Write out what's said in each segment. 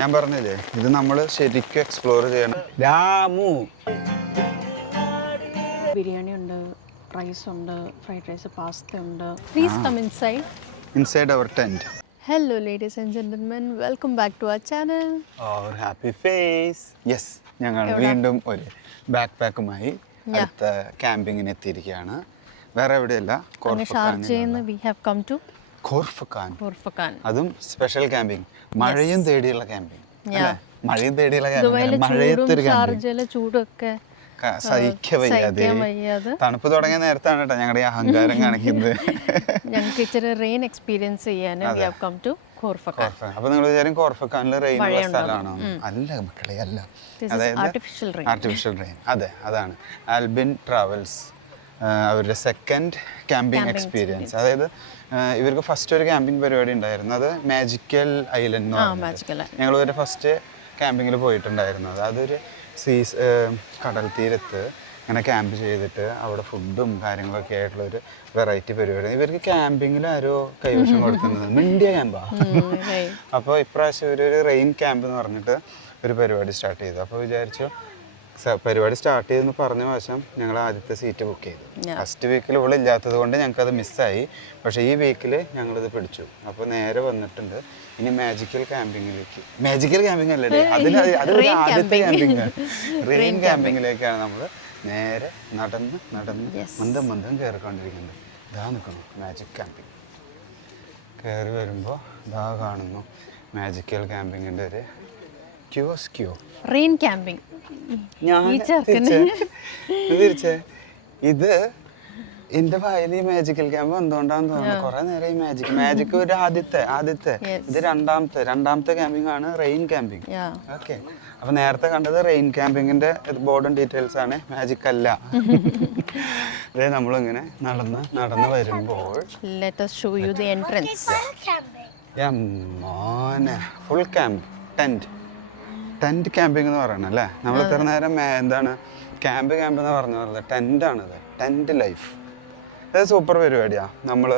ഞാൻ പറഞ്ഞില്ലേ ഇത് നമ്മൾ ശരിക്കും എക്സ്പ്ലോർ ചെയ്യണം. രാമു ബിരിയാണി ഉണ്ട്, റൈസ് ഉണ്ട്, ഫ്രൈഡ് റൈസ്, പാസ്ത ഉണ്ട്. Please come inside. Inside our tent. Hello ladies and gentlemen, welcome back to our channel. Our happy face. Yes, ഞങ്ങൾ വീണ്ടും ഒരു ബാക്ക് പാക്കുമായി അടുത്ത ക്യാമ്പിങ്ങിന് എത്തിയിരിക്കുകയാണ്. വേറെ എവിടെയല്ല, we have come to Khor Fakkan. അതും സ്പെഷ്യൽ ക്യാമ്പിംഗ്, മഴയും തേടിയുള്ള ക്യാമ്പിംഗ്. മഴയും തേടിയുള്ള മഴയത്തൊരു ചൂടൊക്കെ സഹിക്കവയ്യാതെ തണുപ്പ് തുടങ്ങിയ നേരത്താണ് കേട്ടോ ഞങ്ങളുടെ ഈ അഹങ്കാരം കാണിക്കുന്നത്. ഞങ്ങൾക്ക് ഇച്ചിരി റെയിൻ എക്സ്പീരിയൻസ് ചെയ്യാൻ അപ്പൊ നിങ്ങൾ വിചാരം കോർഫക്കാനിൽ റെയിൻ ഉള്ള സ്ഥലമാണോ? അല്ല മക്കളെ, അല്ല. അതായത് ആർട്ടിഫിഷ്യൽ റെയിൻ. അതെ, അതാണ് ആൽബിൻ ട്രാവൽസ് അവരുടെ സെക്കൻഡ് ക്യാമ്പിംഗ് എക്സ്പീരിയൻസ്. അതായത് ഇവർക്ക് ഫസ്റ്റ് ഒരു ക്യാമ്പിംഗ് പരിപാടി ഉണ്ടായിരുന്നു, അത് മാജിക്കൽ ഐലൻഡ് എന്ന് പറഞ്ഞത്. ഞങ്ങൾ ഒരു ഫസ്റ്റ് ക്യാമ്പിങ്ങിൽ പോയിട്ടുണ്ടായിരുന്നത് അതൊരു കടൽ തീരത്ത് ഇങ്ങനെ ക്യാമ്പ് ചെയ്തിട്ട് അവിടെ ഫുഡും കാര്യങ്ങളൊക്കെ ആയിട്ടുള്ളൊരു വെറൈറ്റി പരിപാടി. ഇവർക്ക് ക്യാമ്പിങ്ങിൽ ആരോ കൈവശം കൊടുക്കുന്നത് ഇന്ത്യ ക്യാമ്പാണ്. അപ്പോൾ ഇപ്രാവശ്യം ഒരു റെയിൻ ക്യാമ്പ് എന്ന് പറഞ്ഞിട്ട് ഒരു പരിപാടി സ്റ്റാർട്ട് ചെയ്തു. അപ്പോൾ വിചാരിച്ചു പരിപാടി സ്റ്റാർട്ട് ചെയ്തെന്ന് പറഞ്ഞ വശം ഞങ്ങൾ ആദ്യത്തെ സീറ്റ് ബുക്ക് ചെയ്തു. ഫസ്റ്റ് വീക്കിൽ ഇവിടെ ഇല്ലാത്തത് കൊണ്ട് ഞങ്ങൾക്കത് മിസ്സായി. പക്ഷേ ഈ വീക്കിൽ ഞങ്ങളിത് പിടിച്ചു. അപ്പോൾ നേരെ വന്നിട്ടുണ്ട് ഇനി മാജിക്കൽ ക്യാമ്പിങ്ങിലേക്ക്. മാജിക്കൽ ക്യാമ്പിംഗ് അല്ലേ, അതൊരു ആദ്യത്തെ ക്യാമ്പിംഗ്, റെയിൻ ക്യാമ്പിങ്ങിലേക്കാണ് നമ്മൾ നേരെ നടന്ന് മന്ദം കയറിക്കൊണ്ടിരിക്കുന്നത്. ഇതാ നിൽക്കുന്നു മാജിക് ക്യാമ്പിംഗ്. കയറി വരുമ്പോൾ ഇതാ കാണുന്നു മാജിക്കൽ ക്യാമ്പിങ്ങിൻ്റെ ഒരു റെയിൻ ക്യാമ്പിംഗ്. തിരിച്ചേ ഇത് എന്റെ വായിൽ ഈ മാജിക്കൽ ക്യാമ്പ് എന്തുകൊണ്ടാന്ന് തോന്നുന്നു. കുറെ നേരം ഈ മാജിക് ഒരു ആദ്യത്തെ ഇത് രണ്ടാമത്തെ ക്യാമ്പിംഗ് ആണ് റെയിൻ ക്യാമ്പിംഗ്. ഓക്കെ, അപ്പൊ നേരത്തെ കണ്ടത് റെയിൻ ക്യാമ്പിങ്ങിന്റെ ബോർഡും ഡീറ്റെയിൽസ് ആണ്, മാജിക് അല്ല. അതെ, നമ്മളിങ്ങനെ നടന്ന് വരുമ്പോൾ ഫുൾ ക്യാമ്പ് ടെന്റ് ക്യാമ്പിംഗ് എന്ന് പറയണം അല്ലേ. നമ്മൾ ഇത്ര നേരം എന്താണ് ക്യാമ്പ് എന്ന് പറഞ്ഞ പോലെ ടെൻ്റാണിത്, ടെൻറ്റ് ലൈഫ്. അത് സൂപ്പർ പരിപാടിയാണ്. നമ്മൾ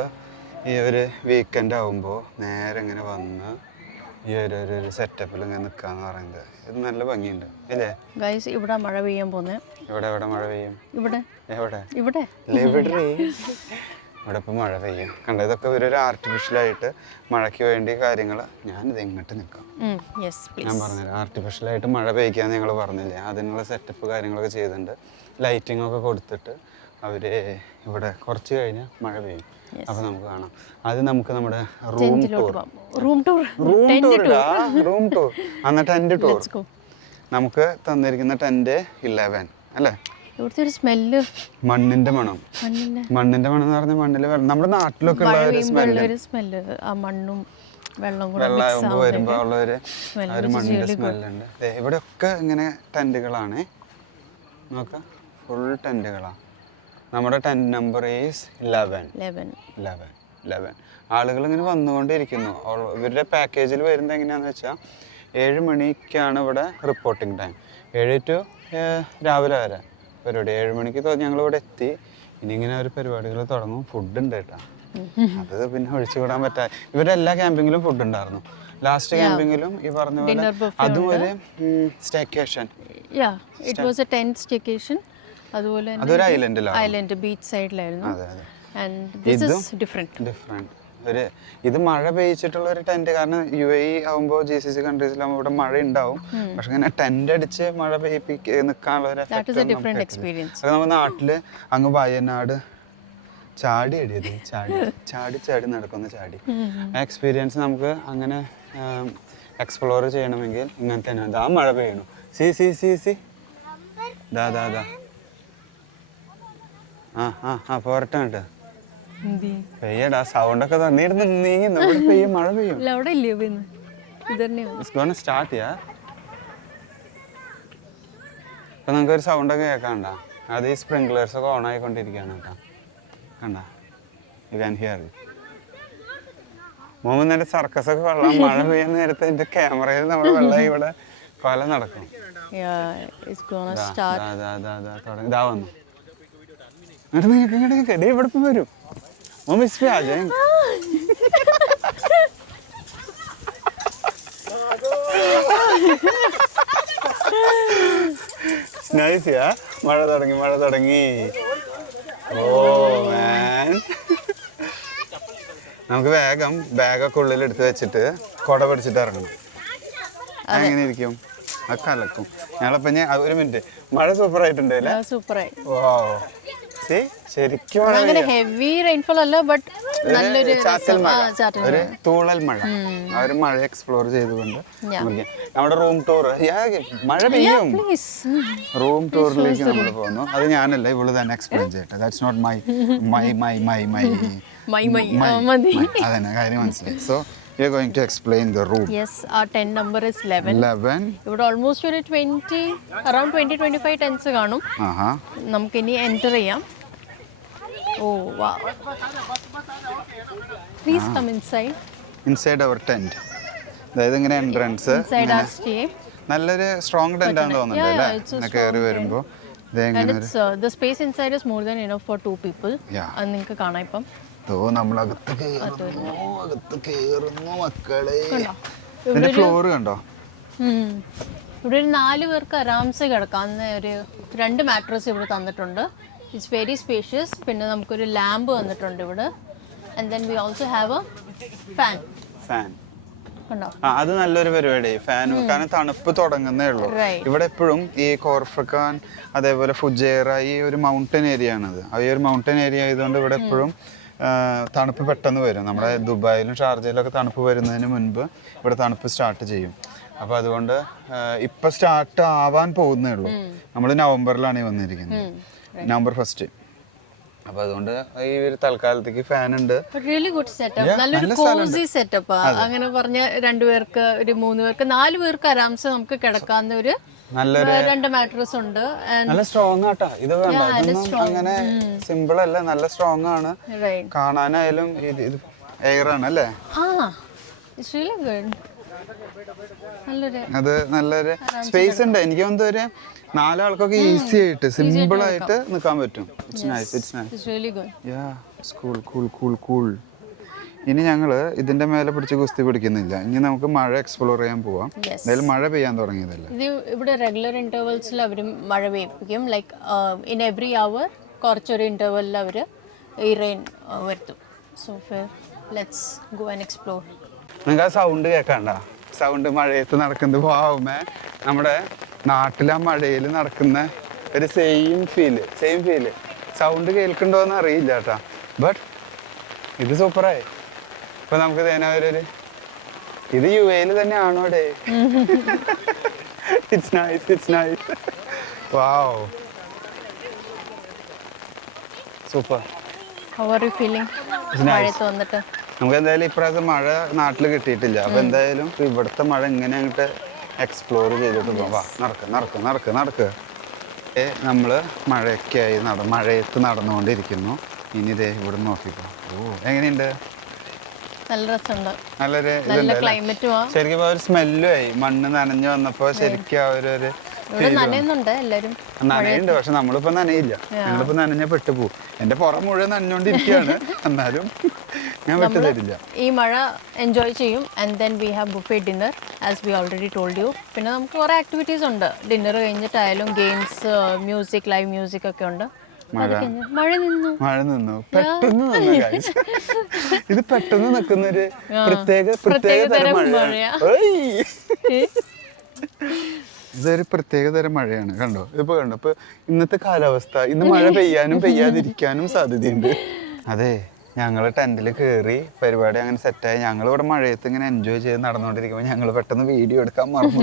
ഈ ഒരു വീക്കെൻഡ് ആകുമ്പോൾ നേരെ ഇങ്ങനെ വന്ന് ഈ ഒരു സെറ്റപ്പിൽ ഇങ്ങനെ നിൽക്കാന്ന് പറയുന്നത് ഇത് നല്ല ഭംഗിയുണ്ട് അല്ലേ. ഇവിടെ മഴ പെയ്യാൻ പോകുന്നത്. എവിടെ മഴ പെയ്യും? ഇവിടെ ഇപ്പം മഴ പെയ്യും. കണ്ട, ഇതൊക്കെ ഒരു ആർട്ടിഫിഷ്യലായിട്ട് മഴയ്ക്ക് വേണ്ടി കാര്യങ്ങൾ. ഞാനിത് എങ്ങോട്ട് നിൽക്കാം, ഞാൻ പറഞ്ഞില്ല ആർട്ടിഫിഷ്യലായിട്ട് മഴ പെയ്ക്കാന്ന് ഞങ്ങൾ പറഞ്ഞില്ലേ, അതിനുള്ള സെറ്റപ്പ് കാര്യങ്ങളൊക്കെ ചെയ്തിട്ടുണ്ട്. ലൈറ്റിംഗ് ഒക്കെ കൊടുത്തിട്ട് അവർ ഇവിടെ കുറച്ച് കഴിഞ്ഞാൽ മഴ പെയ്യും. അപ്പോൾ നമുക്ക് കാണാം. അത് നമുക്ക് നമ്മുടെ റൂം ടൂർ അന്ന് ടെൻറ്റ് ടൂർ. നമുക്ക് തന്നിരിക്കുന്ന ടെൻറ്റ് 11 അല്ലേ. മണ്ണിന്റെ മണം എന്ന് പറഞ്ഞ മണ്ണില് നമ്മുടെ നാട്ടിലൊക്കെ ഉള്ള ഒരു സ്മെല്ല്, മണ്ണും വെള്ളവും വരുമ്പോ ഉള്ള ഒരു മണ്ണിന്റെ സ്മെല്ലുണ്ട്. ഇവിടെ ഒക്കെ ഇങ്ങനെ ടെന്റുകളാണ്. നോക്കാം, ഫുൾ ടെന്റുകളാണ്. നമ്മുടെ ടെന്റ് നമ്പർ ഈസ് 11. ആളുകൾ ഇങ്ങനെ വന്നുകൊണ്ടിരിക്കുന്നു. ഇവരുടെ പാക്കേജിൽ വരുന്നത് എങ്ങനെയാന്ന് വെച്ചാൽ 7 മണിക്കാണ് ഇവിടെ റിപ്പോർട്ടിംഗ് ടൈം. 7 to രാവിലെ വരെ പരിപാടി. 7 മണിക്ക് ഞങ്ങളിവിടെ എത്തി. ഇനി ഇങ്ങനെ ഒരു പരിപാടികൾ തുടങ്ങും. ഫുഡ് ഉണ്ട് കേട്ടോ, അത് പിന്നെ ഒഴിച്ചുകൂടാൻ പറ്റാ. ഇവരുടെ എല്ലാ ക്യാമ്പിങ്ങിലും ഫുഡ് ഉണ്ടായിരുന്നു. ലാസ്റ്റ് ക്യാമ്പിങ്ങിലും ഈ പറഞ്ഞ പോലെ അതും ഒരു സ്റ്റേക്കേഷൻ. അതുപോലെ അതൊരു ഐലൻഡ് ബീച്ച് സൈഡിലായിരുന്നു. ഇത് മഴ പെയ്ച്ചിട്ടുള്ള ഒരു ടെന്റ്. കാരണം UAE ആകുമ്പോൾ GCC കൺട്രീസിലാകുമ്പോൾ ഇവിടെ മഴ ഉണ്ടാവും. പക്ഷെ ഇങ്ങനെ ടെന്റ് അടിച്ച് മഴ നിൽക്കാനുള്ള ഒരു എഫക്ട് നമ്മുടെ നാട്ടില് അങ്ങ് വയനാട് ചാടി നടക്കുന്ന ആ എക്സ്പീരിയൻസ് നമുക്ക് അങ്ങനെ എക്സ്പ്ലോർ ചെയ്യണമെങ്കിൽ ഇങ്ങനെ തന്നെ. ആ മഴ പെയ്യണു, സി ദാ പോരട്ടെ കേട്ടോ. പെയ്യടാ, സൗണ്ടൊക്കെ തന്നിരുന്ന് നീങ്ങുന്നു. ഇവിടെ പെയ്യും, മഴ പെയ്യും. സ്റ്റാർട്ട് ചെയ്യാ. ഇപ്പൊ നമുക്കൊരു സൗണ്ടൊക്കെ കേൾക്കാണ്ട. അത് ഈ സ്പ്രിംഗ്ലേഴ്സ് ഒക്കെ ഓൺ ആയിക്കൊണ്ടിരിക്കുകയാണ് കേട്ടോ. കണ്ട, യു ക്യാൻ ഹിയർ. മുമ്പ് നേരെ സർക്കസ് ഒക്കെ വെള്ളം മഴ പെയ്യുന്ന നേരത്തെ എന്റെ ക്യാമറയിൽ നമ്മുടെ വെള്ളം ഇവിടെ കൊല നടക്കും. ഇതാ വന്നു ഇവിടെ വരും. Mom is നൈസ് യാ. മഴ തുടങ്ങി. ഓ മാൻ. നമുക്ക് വേഗം ബാഗൊക്കെ ഉള്ളിൽ എടുത്ത് വെച്ചിട്ട് കുട പിടിച്ചിട്ട് ഇറങ്ങണം. എങ്ങനെ ഇരിക്കും? അത് കലക്കും. ഞങ്ങളിപ്പോ ഒരു മിനിറ്റ്, മഴ സൂപ്പർ ആയിട്ടുണ്ട് അല്ലേ? സൂപ്പറായി. ശരിക്കും ഹെവി റെയിൻഫോൾ അല്ല, ബട്ട് നല്ലൊരു ചാറ്റൽ മഴ, ഒരു തൂളൽ മഴ. ആ ഒരു മഴ എക്സ്പ്ലോർ ചെയ്തുകൊണ്ട് നമ്മുടെ റൂം ടൂർ മഴ പെയ്യും. റൂം ടൂറിലേക്ക് നമ്മൾ പോകുന്നു. അത് ഞാനല്ല, ഇവള് തന്നെ എക്സ്പ്ലെയിൻ ചെയ്യട്ടെ. ദാറ്റ്സ് നോട്ട് അതന്നെ കാര്യം മനസ്സിലായി. So we are going to explain the room. Yes, our tent number is 11. ഇവിടെ ഓൾമോസ്റ്റ് ഒരു 20 around 20-25 tents കാണും. നമുക്ക് ഇനി എൻ്റർ ചെയ്യാം. ഓ വാ, please come inside our tent. അതായത് ഇങ്ങനെ എൻട്രൻസ് നല്ലൊരു സ്ട്രോങ് ടെന്റ് ആണെന്ന് തോന്നുന്നുണ്ട് അല്ലേ? കയറി വരുമ്പോൾ the space inside is more than enough for 2 people. അത് നിങ്ങൾക്ക് കാണാം. ഇപ്പം നമ്മളകത്ത് കേറുന്നു മക്കളെ. ഇതിന്റെ ഫ്ലോർ കണ്ടോ? ഇവിടെ ഒരു 4 പേർക്ക് ആരാംസെ കിടക്കാവുന്ന ഒരു 2 മാട്രസ് ഇവിടെ തന്നിട്ടുണ്ട്. It's very spacious. പിന്നെ നമുക്കൊരു ലാമ്പ് തന്നിട്ടുണ്ട് ഇവിടെ. And then we also have A fan. അത് നല്ലൊരു പരിപാടി, ഫാൻ. കാരണം തണുപ്പ് തുടങ്ങുന്നേ ഉള്ളൂ ഇവിടെ. എപ്പോഴും ഈ കോർഫക്കാൻ അതേപോലെ ഫുജേറ ഈ ഒരു മൗണ്ടൻ ഏരിയ ആണത്. ഈ ഒരു മൗണ്ടൻ ഏരിയ ആയതുകൊണ്ട് ഇവിടെ എപ്പോഴും തണുപ്പ് പെട്ടെന്ന് വരും. നമ്മുടെ ദുബായിലും ഷാർജയിലൊക്കെ തണുപ്പ് വരുന്നതിന് മുൻപ് ഇവിടെ തണുപ്പ് സ്റ്റാർട്ട് ചെയ്യും. അപ്പോൾ അതുകൊണ്ട് ഇപ്പം സ്റ്റാർട്ട് ആവാൻ പോകുന്നേ ഉള്ളൂ. നമ്മൾ നവംബറിലാണ് വന്നിരിക്കുന്നത്, നവംബർ 1. അപ്പോൾ അതുകൊണ്ട് ഈ ഒരു തൽക്കാലത്തേക്ക് ഫാൻ ഉണ്ട്. റിയലി ഗുഡ് സെറ്റപ്പ്, നല്ലൊരു കോസി സെറ്റപ്പ്. അങ്ങനെ പറഞ്ഞ 2 പേർക്ക്, ഒരു 3 പേർക്ക്, 4 പേർക്ക് ആരാംസെ നമുക്ക് കിടക്കാവുന്ന ഒരു നല്ലൊരു 2 മാട്രസ് ഉണ്ട്. നല്ല സ്ട്രോങ് ആട്ടാ ഇത്. വേണ്ട അങ്ങനെ സിമ്പിൾ അല്ല, നല്ല സ്ട്രോങ് ആണ്. കാണാനായാലും ഇത് എയർ ആണ് അല്ലേ? അത് നല്ലൊരു സ്പേസ് ഉണ്ട്. എനിക്ക് തോന്നുന്നു ഒരു 4 ആൾക്കൊക്കെ ഈസി ആയിട്ട് സിമ്പിൾ ആയിട്ട് നിൽക്കാൻ പറ്റും. ഇനി ഞങ്ങള് ഇതിന്റെ മേലെ പിടിച്ച് കുസ്തി പിടിക്കുന്നില്ല. ഇനി നമുക്ക് മഴ എക്സ്പ്ലോർ ചെയ്യാൻ പോവാം. എന്തായാലും മഴ പെയ്യാൻ തുടങ്ങിയതല്ല. ഇത് ഇവിടെ റെഗുലർ ഇന്റർവെൽസിൽ അവർ മഴ പെയ്യിപ്പിക്കും. ലൈക്ക് ഇൻ എവറി അവർ കുറച്ചൊരു ഇന്റർവെല്ലിൽ അവർ ഈ റെയിൻ വരുത്തും. So let's go and explore. നിങ്ങൾക്ക് ആ സൗണ്ട് കേൾക്കണ്ട? സൗണ്ട് മഴയത്ത് നടക്കുന്നത് വാവുമേ. നമ്മുടെ നാട്ടിലെ മഴയിൽ നടക്കുന്ന ഒരു സെയിം ഫീല്. സൗണ്ട് കേൾക്കണ്ടോന്ന് അറിയില്ല കേട്ടാ, ബട്ട് ഇത് സൂപ്പറായി. ഇപ്പൊ നമുക്ക് തേനാവരൊരു ഇത് UAE തന്നെയാണോ? It's nice. Wow, super. How are you feeling മഴയത്ത് വന്നിട്ട്? നമുക്ക് എന്തായാലും ഇപ്രാവശ്യം മഴ നാട്ടിൽ കിട്ടിയിട്ടില്ല. അപ്പൊ എന്തായാലും ഇവിടുത്തെ മഴ ഇങ്ങനെ അങ്ങോട്ട് എക്സ്പ്ലോർ ചെയ്തിട്ട് പോവാം. നടക്ക്. നമ്മള് മഴയൊക്കെ ആയി മഴയത്ത് നടന്നുകൊണ്ടിരിക്കുന്നു. ഇനി ഇതേ ഇവിടെ നോക്കിക്കോ. ഓ, എങ്ങനെയുണ്ട്? നല്ല രസമുണ്ട്. നല്ലൊരു ക്ലൈമറ്റും ശരിക്കും ഒരു സ്മെല്ലും ആയി. മണ്ണ് നനഞ്ഞു വന്നപ്പോ ശരിക്കും ഒരു നനയുണ്ട്. പക്ഷെ നമ്മളിപ്പോ നനയില്ല. ഞങ്ങളിപ്പോ നനഞ്ഞ പെട്ടുപോകും. എന്റെ പുറം മുഴുവൻ നനഞ്ഞോണ്ടിരിക്കുകയാണ്. എന്നാലും ഞാൻ വിട്ടു തരില്ല. ഈ മഴ എൻജോയ് ചെയ്യും. And then we have buffet dinner as we already told you. പിന്നെ നമുക്ക് കുറേ ആക്ടിവിറ്റീസ് ഉണ്ട്. ഡിന്നർ കഴിഞ്ഞിട്ടായാലും ഗെയിംസ്, മ്യൂസിക്, ലൈവ് മ്യൂസിക് ഒക്കെ ഉണ്ട്. മഴ നിന്നു. പെട്ടെന്ന് നിന്നു ഗൈസ്. ഇത് പെട്ടെന്ന് നിൽക്കുന്നൊരു പ്രത്യേക തരം മഴയാ. ഇതൊരു പ്രത്യേക തരം മഴയാണ്. കണ്ടോ? ഇപ്പൊ ഇന്നത്തെ കാലാവസ്ഥ, ഇന്ന് മഴ പെയ്യാനും പെയ്യാതിരിക്കാനും സാധ്യതയുണ്ട്. അതെ, ഞങ്ങള് ടെന്റിൽ കയറി പരിപാടി അങ്ങനെ സെറ്റായി. ഞങ്ങളിവിടെ മഴയത്ത് ഇങ്ങനെ എൻജോയ് ചെയ്ത് നടന്നുകൊണ്ടിരിക്കുമ്പോൾ ഞങ്ങൾ പെട്ടെന്ന് വീഡിയോ എടുക്കാൻ മറന്നു.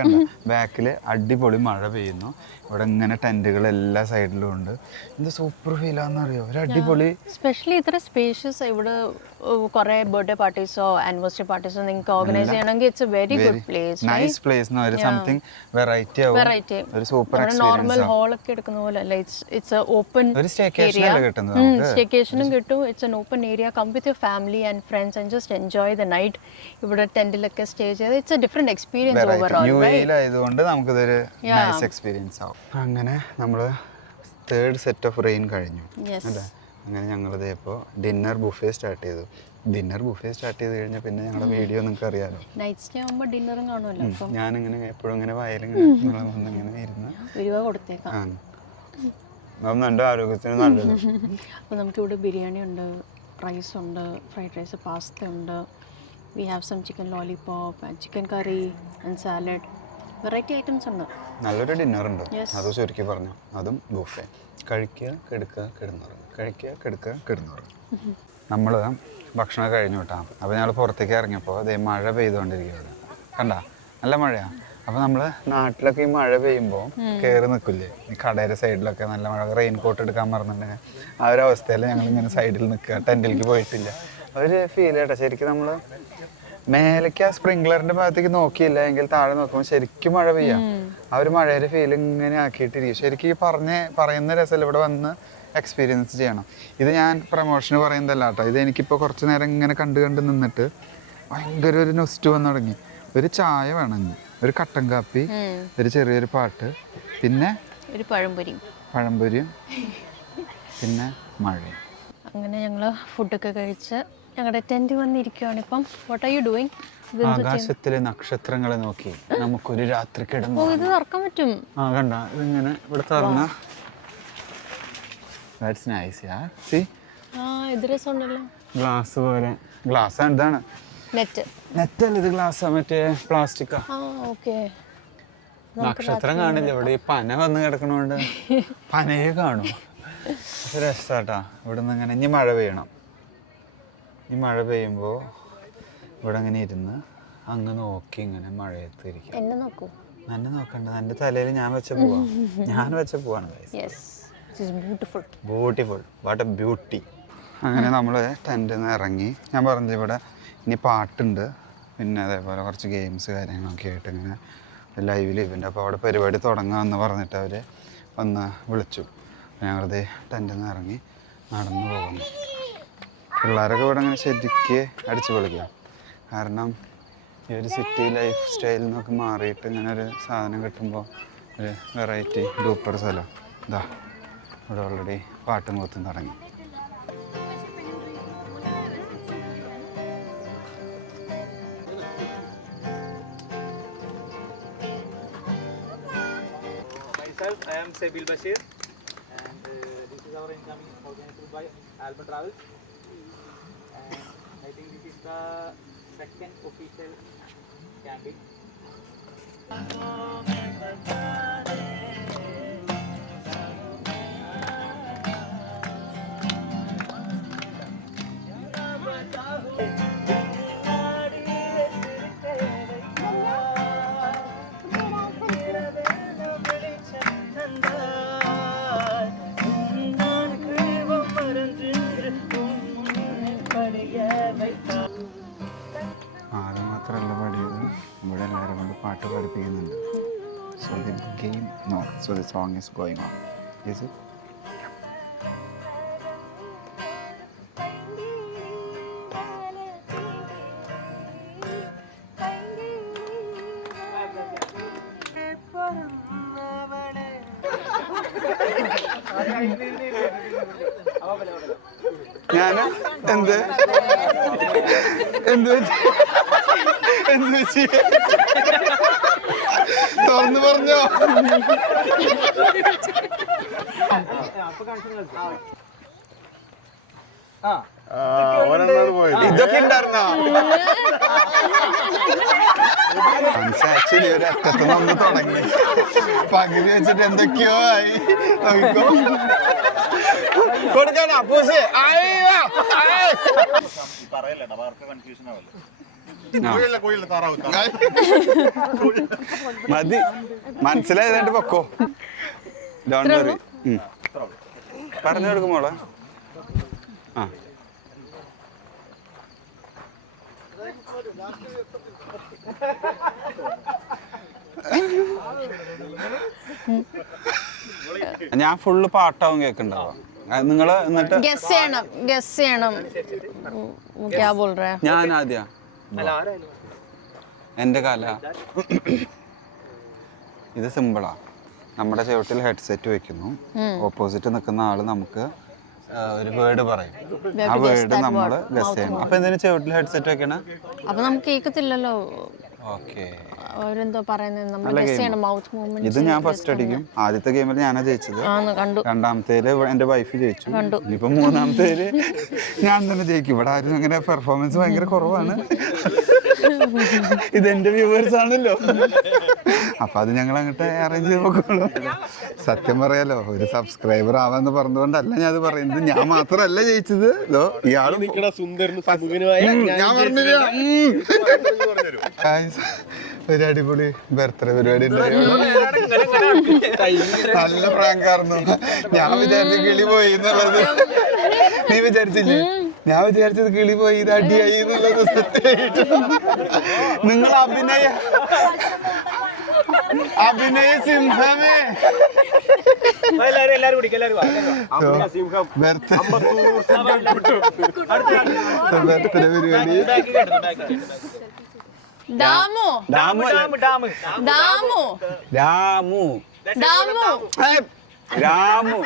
കണ്ട ബാക്കില് അടിപൊളി മഴ പെയ്യുന്നു. ഇവിടെ ഇങ്ങനെ ടെന്റുകൾ എല്ലാ സൈഡിലും ഉണ്ട്. എന്ത് സൂപ്പർ ഫീലാന്നറിയോ? ഒരു അടിപൊളി. സ്പെഷ്യലി ഇത്ര സ്പേഷ്യസ്. ഇവിടെ കുറെ ബർത്ത്ഡേ പാർട്ടീസോ ആനിവേഴ്സറി പാർട്ടീസോ നിങ്ങൾക്ക് ഓർഗനൈസ് ചെയ്യണമെങ്കിൽ it's A very good place. Nice place. ഒരു സംതിങ് വെറൈറ്റി ആവും. ഒരു സൂപ്പർ എക്സ്പീരിയൻസ്. നോർമൽ ഹാൾ ഒക്കെ എടുക്കുന്ന പോലെ അല്ല. ഇറ്റ്സ് എ ഓപ്പൺ ഒരു സ്റ്റേക്കേഷൻ അല്ലേ കിട്ടുന്നത്? സ്റ്റേക്കേഷനും കിട്ടും. It's an open area. Come with your family and friends and just enjoy the night. ഇവിടെ ടെന്റിലൊക്കെ സ്റ്റേ ചെയ്ത് it's a different experience overall. UAE-ലായതുകൊണ്ട് നമുക്കിതൊരു നൈസ് എക്സ്പീരിയൻസ് ആവും. അങ്ങനെ നമ്മള് 3rd സെറ്റ് ഓഫ് റെയിൻ കഴിഞ്ഞു അല്ലേ? അങ്ങനെ ഞങ്ങളിതേ ഇപ്പോൾ ഡിന്നർ ബുഫേ സ്റ്റാർട്ട് ചെയ്തു. ഡിന്നർ ബുഫേ സ്റ്റാർട്ട് ചെയ്ത് കഴിഞ്ഞാൽ പിന്നെ ഞങ്ങളുടെ വീഡിയോ നിങ്ങൾക്ക് അറിയാലോ. നൈറ്റ് സ്റ്റേ ആകുമ്പോൾ ഡിന്നറും കാണുമല്ലോ. ഞാനിങ്ങനെ എപ്പോഴും ഇങ്ങനെ വയലിങ്ങനെ ഇങ്ങനെ ഇരുന്ന് കൊടുത്തേക്കാം. അതൊന്നും എൻ്റെ ആരോഗ്യത്തിന് നല്ലത്. അപ്പോൾ നമുക്കിവിടെ ബിരിയാണി ഉണ്ട്, റൈസ് ഉണ്ട്, ഫ്രൈഡ് റൈസ്, പാസ്ത ഉണ്ട്. We have some chicken lollipop and chicken curry and salad, variety items ഉണ്ട്. നല്ലൊരു ഡിന്നർ ഉണ്ട്, അത് ചുരുക്കി പറഞ്ഞു. അതും ബുഫേ. കഴിക്കുക, കിടക്കുക, കിടന്നുറങ്ങുക, കഴിക്കുക, കിടക്കുക, കിടന്നുറങ്ങുക. നമ്മൾ ഭക്ഷണം കഴിഞ്ഞു കേട്ടോ. അപ്പോൾ ഞങ്ങൾ പുറത്തേക്ക് ഇറങ്ങിയപ്പോൾ അതേ മഴ പെയ്തുകൊണ്ടിരിക്കുകയാണ്. കണ്ട നല്ല മഴയാണ്. അപ്പോൾ നമ്മൾ നാട്ടിലൊക്കെ ഈ മഴ പെയ്യുമ്പോൾ കയറി നിൽക്കില്ലേ, ഈ കടയുടെ സൈഡിലൊക്കെ നല്ല മഴ, റെയിൻ കോട്ട് എടുക്കാൻ മറന്നിട്ടുണ്ടെങ്കിൽ ആ ഒരു അവസ്ഥയിൽ ഞങ്ങളിങ്ങനെ സൈഡിൽ നിൽക്കുക. ടെൻറ്റിലേക്ക് പോയിട്ടില്ല. ഒരു ഫീൽ കേട്ടോ. ശരിക്കും നമ്മൾ മേലേക്ക് ആ സ്പ്രിംഗ്ലറിൻ്റെ ഭാഗത്തേക്ക് നോക്കിയില്ല എങ്കിൽ താഴെ നോക്കുമ്പോൾ ശരിക്കും മഴ പെയ്യാം. ആ ഒരു മഴയുടെ ഫീൽ ഇങ്ങനെ ആക്കിയിട്ടിരിക്കും. ശരിക്കും ഈ പറയുന്ന രസമല്ല, ഇവിടെ വന്ന് എക്സ്പീരിയൻസ് ചെയ്യണം. ഇത് ഞാൻ പ്രൊമോഷന് പറയുന്നതല്ല കേട്ടോ. ഇത് എനിക്കിപ്പോൾ കുറച്ച് നേരം ഇങ്ങനെ കണ്ട് നിന്നിട്ട് ഭയങ്കര ഒരു നൊസ്റ്റ് വന്ന് തുടങ്ങി. ഒരു ചായ വേണമെങ്കിൽ, ഒരു കട്ടൻ കാപ്പി, ഒരു ചെറിയൊരു പാട്ട്, പിന്നെ ഒരു പഴംപൊരിയും പിന്നെ മഴയും. അങ്ങനെ ഞങ്ങൾ ഫുഡൊക്കെ കഴിച്ച് ഞങ്ങളുടെ ടെന്റ് വന്നിരിക്കുകയാണ് ഇപ്പം. What are you doing? ആകാശത്തിലെ നക്ഷത്രങ്ങളെ നോക്കി നമുക്കൊരു രാത്രി കിടന്നു. ഇത് തുറക്കാൻ പറ്റും. ആ കണ്ട, ഇതിങ്ങനെ ഇവിടെ തുറന്ന ദാറ്റ്സ് നൈസ് യാ. സീ ഇത് രസമുണ്ടല്ലോ. ഗ്ലാസ് പോലെ. ഗ്ലാസ് എന്താണ്? നെറ്റല്ല ഇത്, ഗ്ലാസ്സാ, മറ്റേ പ്ലാസ്റ്റിക്കാ. നക്ഷത്രം കാണില്ല ഇവിടെ. ഈ പന വന്ന് കിടക്കണോണ്ട് പനയെ കാണും. രസാട്ടാ. ഇവിടെ നിന്ന് ഇങ്ങനെ ഇനി മഴ പെയ്യണം. ഈ മഴ പെയ്യുമ്പോൾ ഇവിടെ അങ്ങനെ ഇരുന്ന് അങ്ങ് നോക്കി ഇങ്ങനെ മഴയത്ത് ഇരിക്കും. എന്നെ നോക്കണ്ട, എൻ്റെ തലയിൽ ഞാൻ വെച്ച പൂവാണ്. Beautiful, what A beauty. അങ്ങനെ നമ്മൾ ടെൻറ്റിൽ നിന്ന് ഇറങ്ങി. ഞാൻ പറഞ്ഞത് ഇവിടെ ഇനി പാട്ടുണ്ട്, പിന്നെ അതേപോലെ കുറച്ച് ഗെയിംസ് കാര്യങ്ങളൊക്കെ ആയിട്ട് ഇങ്ങനെ ലൈവിൽ ഇവൻ്റ്. അപ്പോൾ അവിടെ പരിപാടി തുടങ്ങാമെന്ന് പറഞ്ഞിട്ട് അവർ വന്ന് വിളിച്ചു. ഞങ്ങളത് ടെൻറ്റിൽ നിന്ന് ഇറങ്ങി നടന്നു പോകുന്നു. പിള്ളേരൊക്കെ ഇവിടെ ഇങ്ങനെ ശരിക്ക് അടിച്ചു പൊളിക്കുക. കാരണം ഈ ഒരു സിറ്റി ലൈഫ് സ്റ്റൈലിൽ നിന്നൊക്കെ മാറിയിട്ട് ഇങ്ങനെ ഒരു സാധനം കിട്ടുമ്പോൾ ഒരു വെറൈറ്റി ഡൂപ്പർ സ്ഥലം. ഇതാ ഇവിടെ ഓൾറെഡി പാട്ടും കൂത്തും തുടങ്ങി. I am Sebil Bashir, and this is our incoming organized by Albin Travels, and I think this is the second official camping. ആദ്യം മാത്രമല്ല പാടിയത്, ഇവിടെ എല്ലാവരും കൊണ്ട് പാട്ട് പഠിപ്പിക്കുന്നുണ്ട്. So the game no, so the song is going on. Is it? ഞാൻ എന്ത് വെച്ച് തുറന്നു പറഞ്ഞോ? ഇതൊക്കെ ഉണ്ടായിരുന്നോ? ആക്ച്വലി ഒരു അറ്റത്തുനിന്ന് ഒന്ന് തുടങ്ങി പകുതി വെച്ചിട്ട് എന്തൊക്കെയോ ആയി. കൊടുക്കാനാ പൂസ് മതി, മനസ്സിലായതായിട്ട് പൊക്കോ. Don't worry. പറഞ്ഞു കൊടുക്കുമോളെ. ആ ഞാൻ ഫുള്ള് പാട്ടാവും കേൾക്കുന്നുണ്ടാവും. നിങ്ങൾ എന്നിട്ട് ഗസ് ചെയ്യണം. ക്യാ ബോൾ രഹാ? ഞാൻ ആദ്യം എൻ്റെ കല ഇത് സിമ്പിളാ. നമ്മുടെ ചുവട്ടിൽ ഹെഡ്സെറ്റ് വെക്കുന്നു. ഓപ്പോസിറ്റ് നിൽക്കുന്ന ആള് നമുക്ക് ഒരു വേർഡ് പറയും. ആ വേർഡ് നമ്മൾ ഗസ് ചെയ്യണം. അപ്പൊ എന്തിനാ ചെവിട്ടിൽ ഹെഡ്സെറ്റ് വെക്കണ? അപ്പൊ നമുക്ക് കേൾക്കത്തില്ലല്ലോ ഓക്കെ. അവരെന്തോ പറയുന്നത്, നമ്മൾ ഗസ് ചെയ്യണം മൗത്ത് മൂവ്മെന്റ്. ഇത് ഞാൻ ഫസ്റ്റ് അടിക്കും. ആദ്യത്തെ ഗെയിമിൽ ഞാനാ ജയിച്ചത്. കണ്ടു. രണ്ടാമത്തേല് എന്റെ വൈഫ് ജയിച്ചു. ഇനിയിപ്പൊ മൂന്നാമത്തേല് ഞാൻ തന്നെ ജയിക്കും. ഇവിടെ ആരും അങ്ങനെ പെർഫോമൻസ് ഭയങ്കര കുറവാണ്. ഇതെന്റെ വ്യൂവേഴ്സ് ആണല്ലോ. അപ്പൊ അത് ഞങ്ങൾ അങ്ങോട്ട് അറേഞ്ച് ചെയ്ത് നോക്കുള്ളൂ. സത്യം പറയാലോ, ഒരു സബ്സ്ക്രൈബർ ആവാന്ന് പറഞ്ഞുകൊണ്ടല്ല ഞാൻ അത് പറയുന്നത്. ഞാൻ മാത്രമല്ല ജയിച്ചത്. ഇയാളും ഞാൻ പറഞ്ഞില്ല. ഒരു അടിപൊളി ബർത്ത്ഡേ പരിപാടി നല്ല പ്രാങ്കായിരുന്നു. ഞാൻ വിചാരിച്ച കിളി പോയി എന്നുള്ളത്. നീ വിചാരിച്ചില്ലേ? ഞാൻ വിചാരിച്ചത് കിളി പോയി, ഇത് അടിയായി എന്നുള്ളത് സത്യമായിട്ട്. നിങ്ങൾ അഭിനയ സിംഹമേ. ബർത്ത്ഡേ പരിപാടി രാമു രാമു രാമു രാമു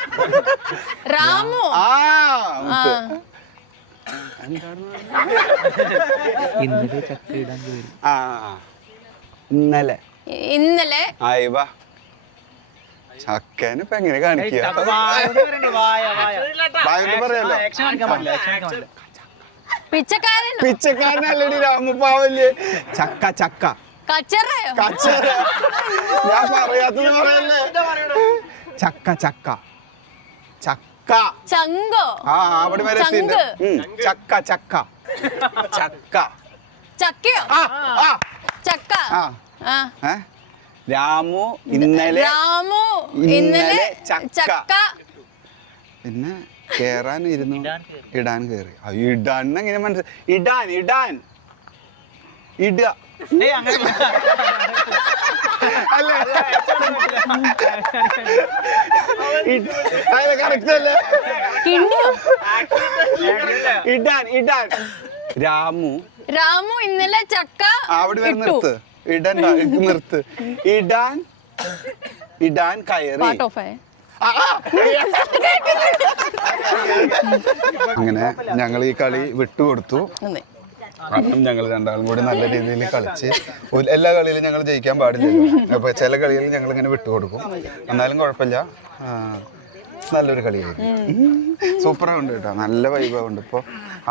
ഇന്നലെ ഇന്നലെ ചക്കന് ഇപ്പൊ എങ്ങനെ കാണിക്കുക? പറയാലോ, പിച്ചക്കാരനല്ലടി രാമു പാവല്ലേ. ചക്ക ചക്ക കച്ചറയോ? കച്ചറ ഞാൻ പറയാത്തത് പറയല്ലേ. ചക്ക ചക്ക ചക്ക ചങ്കോ? അവിടെ വരെ ചക്ക ചക്ക ചക്ക ചക്കയോ? ചക്ക. രാമു ഇന്നലെ ചക്ക. പിന്നെ കേറാൻ ഇരുന്നു, ഇടാൻ കേറി. ഇടാൻ എങ്ങനെ മനസ്സിലായി? ഇടാൻ ഇടാൻ ഇടുക അല്ലേ? കറക്റ്റ് അല്ലേ? ഇടാൻ ഇടാൻ രാമു ഇന്നലെ ചക്ക. അവിടെ വരെ നിർത്ത്. ഇടാൻ നിർത്ത്. ഇടാൻ കയറി. അങ്ങനെ ഞങ്ങൾ ഈ കളി വിട്ടുകൊടുത്തു. കാരണം ഞങ്ങൾ രണ്ടാളും കൂടി നല്ല രീതിയിൽ കളിച്ച് എല്ലാ കളിയിലും ഞങ്ങൾ ജയിക്കാൻ പാടില്ലല്ലോ. അപ്പൊ ചില കളിയിൽ ഞങ്ങൾ ഇങ്ങനെ വിട്ടുകൊടുക്കും. എന്നാലും കുഴപ്പമില്ല, നല്ലൊരു കളിയായിരുന്നു. സൂപ്പറാവുണ്ട് കേട്ടോ, നല്ല വൈബാവുണ്ട്. ഇപ്പോൾ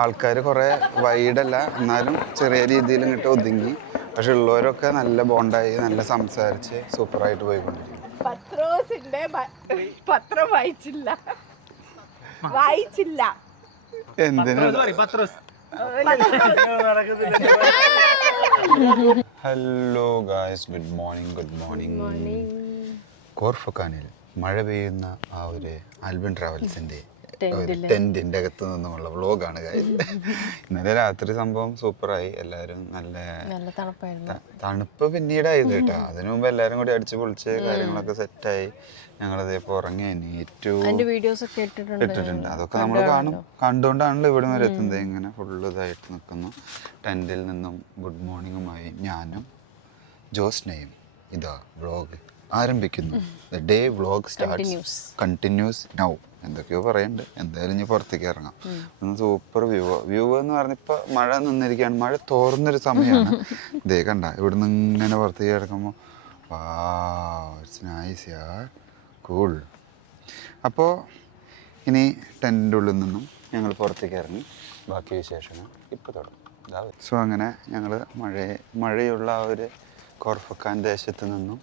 ആൾക്കാർ കുറേ വൈഡല്ല, എന്നാലും ചെറിയ രീതിയിൽ ഇങ്ങോട്ട് ഒതുങ്ങി. പക്ഷെ ഉള്ളവരൊക്കെ നല്ല ബോണ്ടായി, നല്ല സംസാരിച്ച് സൂപ്പറായിട്ട് പോയിക്കൊണ്ടിരിക്കും. പത്രം വായിച്ചില്ല. എന്തിനാ? Hello guys, good morning. കോർഫക്കാനിൽ മഴ പെയ്യുന്ന ആ ഒരു ആൽബിൻ ട്രാവൽസിന്റെ ടെന്റിന്റെ അകത്ത് നിന്നുമുള്ള വ്ളോഗാണ് ഗായ്സ്. ഇന്നലെ രാത്രി സംഭവം സൂപ്പറായി. എല്ലാവരും നല്ല തണുപ്പ് പിന്നീടായത് കേട്ടോ. അതിനു മുമ്പ് എല്ലാവരും കൂടി അടിച്ചു പൊളിച്ച് കാര്യങ്ങളൊക്കെ സെറ്റായി. ഞങ്ങളതേപ്പോ ഉറങ്ങി എണീറ്റു. ഇട്ടിട്ടുണ്ട്. അതൊക്കെ നമ്മൾ കണ്ടുകൊണ്ടാണല്ലോ ഇവിടെ വരെ എത്തുന്നത്. ഇങ്ങനെ ഫുള്ള് ഇതായിട്ട് നിൽക്കുന്നു. ടെന്റിൽ നിന്നും ഗുഡ് മോർണിംഗുമായി ഞാനും ജോസ്നയും ഇതാ വ്ളോഗ് ആരംഭിക്കുന്നു. The day vlog starts continuous now. എന്തൊക്കെയോ പറയുന്നുണ്ട്. എന്തായാലും ഇനി പുറത്തേക്ക് ഇറങ്ങാം. ഒന്ന് സൂപ്പർ വ്യൂ എന്ന് പറഞ്ഞാൽ ഇപ്പൊ മഴ നിന്നിരിക്കുകയാണ്. മഴ തോർന്നൊരു സമയമാണ്. ഇതേ കണ്ട, ഇവിടുന്ന് ഇങ്ങനെ പുറത്തേക്ക് കിടക്കുമ്പോൾ ഇറ്റ്സ് നൈസ് യാർ, കൂൾ. അപ്പോൾ ഇനി ടെൻറ്റിൻ്റെ ഉള്ളിൽ നിന്നും ഞങ്ങൾ പുറത്തേക്ക് ഇറങ്ങി ബാക്കി വിശേഷങ്ങൾ ഇപ്പോൾ തുടങ്ങും. സോ അങ്ങനെ ഞങ്ങൾ മഴയുള്ള ആ ഒരു കോർഫക്കാൻ ദേശത്ത് നിന്നും